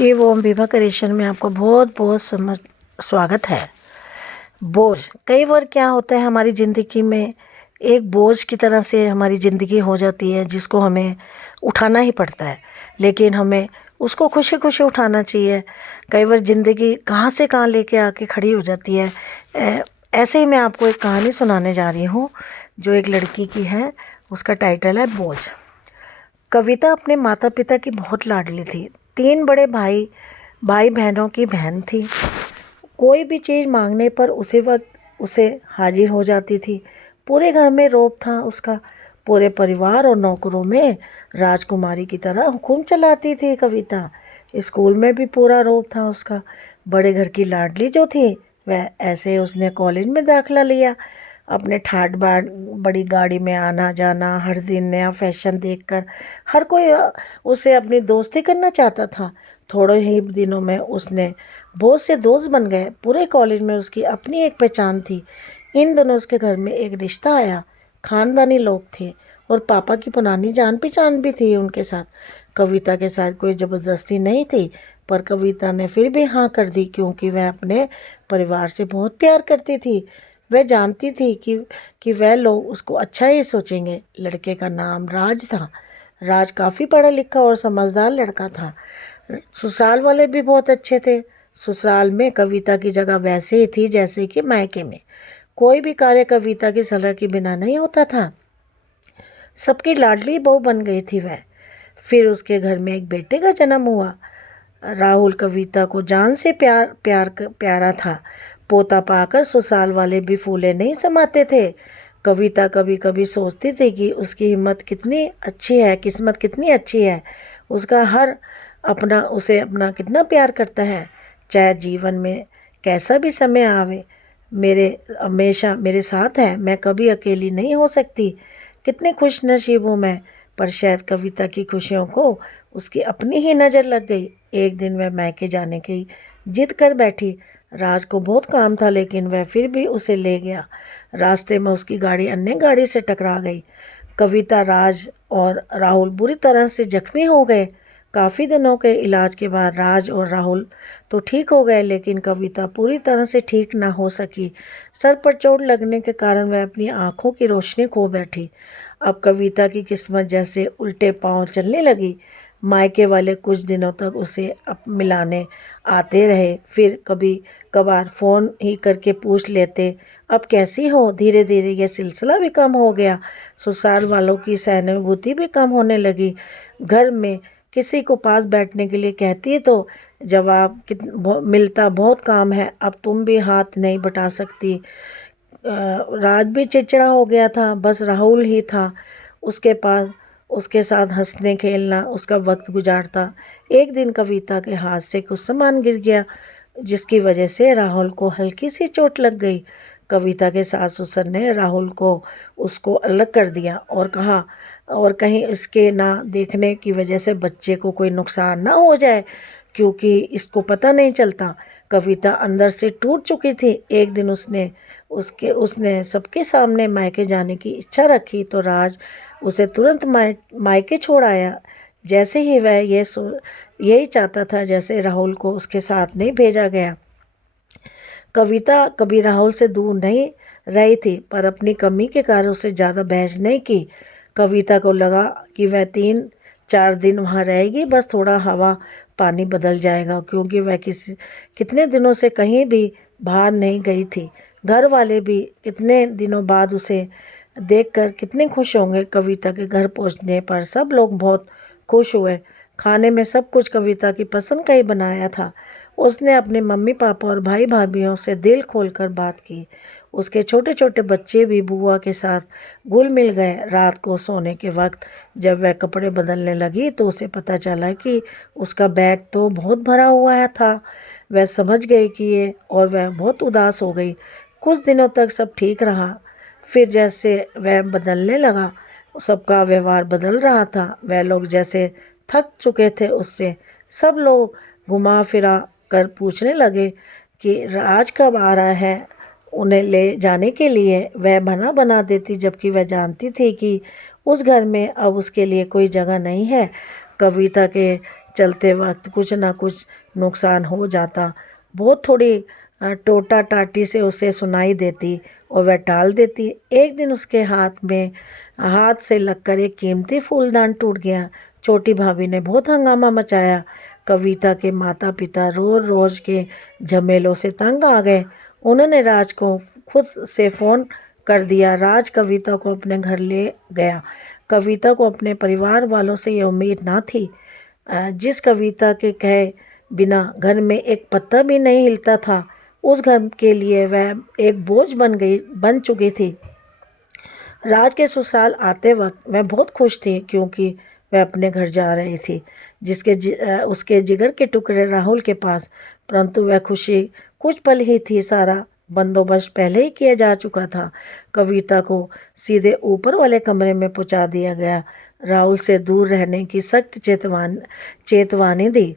शिव ओम Vibha creation में आपको बहुत बहुत स्वागत है। बोझ कई बार क्या होता है हमारी ज़िंदगी में, एक बोझ की तरह से हमारी ज़िंदगी हो जाती है जिसको हमें उठाना ही पड़ता है, लेकिन हमें उसको खुशी खुशी उठाना चाहिए। कई बार ज़िंदगी कहाँ से कहाँ लेके आके खड़ी हो जाती है। ऐसे ही मैं आपको एक कहानी सुनाने जा रही हूँ जो एक लड़की की है। उसका टाइटल है बोझ। कविता अपने माता पिता की बहुत लाडली थी। 3 बड़े भाई बहनों की बहन थी। कोई भी चीज़ मांगने पर उसी वक्त उसे हाजिर हो जाती थी। पूरे घर में रौब था उसका। पूरे परिवार और नौकरों में राजकुमारी की तरह हुक्म चलाती थी कविता। स्कूल में भी पूरा रौब था उसका। बड़े घर की लाडली जो थी वह ऐसे उसने कॉलेज में दाखिला लिया। अपने ठाट बाट बड़ी गाड़ी में आना जाना, हर दिन नया फैशन देखकर हर कोई उसे अपनी दोस्ती करना चाहता था। थोड़े ही दिनों में उसने बहुत से दोस्त बन गए। पूरे कॉलेज में उसकी अपनी एक पहचान थी। इन दोनों उसके घर में एक रिश्ता आया। खानदानी लोग थे और पापा की पुरानी जान पहचान भी थी उनके साथ। कविता के साथ कोई ज़बरदस्ती नहीं थी, पर कविता ने फिर भी हाँ कर दी क्योंकि वह अपने परिवार से बहुत प्यार करती थी। वह जानती थी कि वह लोग उसको अच्छा ही सोचेंगे। लड़के का नाम राज था। राज काफ़ी पढ़ा लिखा और समझदार लड़का था। ससुराल वाले भी बहुत अच्छे थे। ससुराल में कविता की जगह वैसे ही थी जैसे कि मायके में। कोई भी कार्य कविता की सलाह के बिना नहीं होता था। सबकी लाडली बहू बन गई थी वह। फिर उसके घर में एक बेटे का जन्म हुआ। राहुल कविता को जान से प्यारा था। पोता पाकर ससुराल वाले भी फूले नहीं समाते थे। कविता कभी कभी सोचती थी कि उसकी हिम्मत कितनी अच्छी है, किस्मत कितनी अच्छी है। उसका हर अपना उसे अपना कितना प्यार करता है। चाहे जीवन में कैसा भी समय आवे, मेरे हमेशा मेरे साथ है। मैं कभी अकेली नहीं हो सकती। कितनी खुश नसीब हूँ मैं। पर शायद कविता की खुशियों को उसकी अपनी ही नज़र लग गई। एक दिन वह मायके जाने की जिद कर बैठी। राज को बहुत काम था लेकिन वह फिर भी उसे ले गया। रास्ते में उसकी गाड़ी अन्य गाड़ी से टकरा गई। कविता, राज और राहुल बुरी तरह से जख्मी हो गए। काफ़ी दिनों के इलाज के बाद राज और राहुल तो ठीक हो गए, लेकिन कविता पूरी तरह से ठीक ना हो सकी। सर पर चोट लगने के कारण वह अपनी आंखों की रोशनी खो बैठी। अब कविता की किस्मत जैसे उल्टे पांव चलने लगी। मायके वाले कुछ दिनों तक उसे अब मिलाने आते रहे, फिर कभी कभार फ़ोन ही करके पूछ लेते, अब कैसी हो। धीरे धीरे यह सिलसिला भी कम हो गया। ससुराल वालों की सहानुभूति भी कम होने लगी। घर में किसी को पास बैठने के लिए कहती तो जवाब मिलता, बहुत काम है, अब तुम भी हाथ नहीं बटा सकती। राज भी चिड़चिड़ा हो गया था। बस राहुल ही था उसके पास, उसके साथ हंसने खेलना उसका वक्त गुजारता। एक दिन कविता के हाथ से कुछ सामान गिर गया जिसकी वजह से राहुल को हल्की सी चोट लग गई। कविता के सास ससुर ने राहुल को उसको अलग कर दिया और कहा, और कहीं इसके ना देखने की वजह से बच्चे को कोई नुकसान ना हो जाए क्योंकि इसको पता नहीं चलता। कविता अंदर से टूट चुकी थी। एक दिन उसने सबके सामने मायके जाने की इच्छा रखी तो राज उसे तुरंत मायके छोड़ आया। जैसे ही वह यही चाहता था जैसे राहुल को उसके साथ नहीं भेजा गया। कविता कभी राहुल से दूर नहीं रही थी, पर अपनी कमी के कारण उससे ज़्यादा बहस नहीं की। कविता को लगा कि वह 3-4 दिन वहाँ रहेगी, बस थोड़ा हवा पानी बदल जाएगा, क्योंकि वह कितने दिनों से कहीं भी बाहर नहीं गई थी। घर वाले भी कितने दिनों बाद उसे देखकर कितने खुश होंगे। कविता के घर पहुंचने पर सब लोग बहुत खुश हुए। खाने में सब कुछ कविता की पसंद का ही बनाया था। उसने अपने मम्मी पापा और भाई भाभीियों से दिल खोलकर बात की। उसके छोटे छोटे बच्चे भी बुआ के साथ घुल मिल गए। रात को सोने के वक्त जब वह कपड़े बदलने लगी तो उसे पता चला कि उसका बैग तो बहुत भरा हुआ था। वह समझ गई कि ये, और वह बहुत उदास हो गई। कुछ दिनों तक सब ठीक रहा। फिर जैसे वह बदलने लगा, सबका व्यवहार बदल रहा था। वह लोग जैसे थक चुके थे उससे। सब लोग घुमा फिरा कर पूछने लगे कि राज कब आ रहा है उन्हें ले जाने के लिए। वह बना बना देती, जबकि वह जानती थी कि उस घर में अब उसके लिए कोई जगह नहीं है। कविता के चलते वक्त कुछ ना कुछ नुकसान हो जाता। बहुत थोड़ी टोटा टाटी से उसे सुनाई देती और वह टाल देती। एक दिन उसके हाथ से लगकर एक कीमती फूलदान टूट गया। छोटी भाभी ने बहुत हंगामा मचाया। कविता के माता पिता रोज रोज के झमेलों से तंग आ गए। उन्होंने राज को खुद से फ़ोन कर दिया। राज कविता को अपने घर ले गया। कविता को अपने परिवार वालों से ये उम्मीद ना थी। जिस कविता के कहे बिना घर में एक पत्ता भी नहीं हिलता था, उस घर के लिए वह एक बोझ बन चुकी थी। राज के ससुराल आते वक्त मैं बहुत खुश थी, क्योंकि वह अपने घर जा रही थी उसके जिगर के टुकड़े राहुल के पास। परंतु वह खुशी कुछ पल ही थी। सारा बंदोबस्त पहले ही किया जा चुका था। कविता को सीधे ऊपर वाले कमरे में पहुंचा दिया गया। राहुल से दूर रहने की सख्त चेतावनी दी।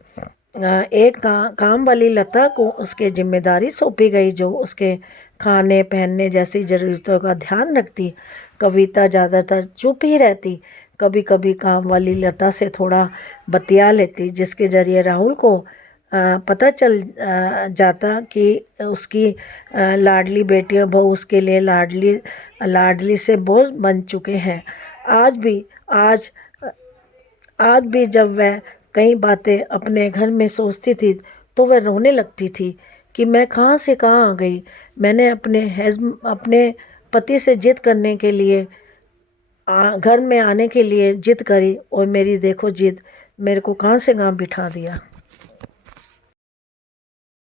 एक काम वाली लता को उसके जिम्मेदारी सौंपी गई, जो उसके खाने पहनने जैसी ज़रूरतों का ध्यान रखती। कविता ज़्यादातर चुप ही रहती। कभी कभी काम वाली लता से थोड़ा बतिया लेती, जिसके ज़रिए राहुल को पता चल जाता कि उसकी लाडली बेटी और बहू उसके लिए लाडली से बोझ बन चुके हैं। आज भी आज आज भी जब वह कई बातें अपने घर में सोचती थी, तो वह रोने लगती थी कि मैं कहाँ से कहाँ आ गई। मैंने अपने पति से जिद करने के लिए घर में आने के लिए जिद करी, और मेरी देखो जिद मेरे को कहाँ से कहाँ बिठा दिया।